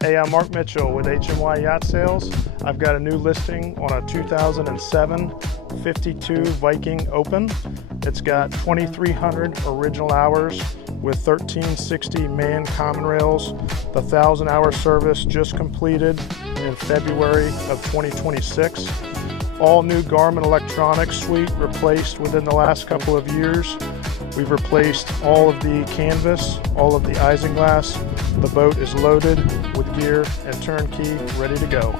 Hey, I'm Mark Mitchell with HMY Yacht Sales. I've got a new listing on a 2007 52 Viking Open. It's got 2,300 original hours with 1360 man common rails. The 1,000-hour service just completed in February of 2026. All new Garmin electronics suite replaced within the last couple of years. We've replaced all of the canvas, all of the isinglass. The boat is loaded with gear and turnkey, ready to go.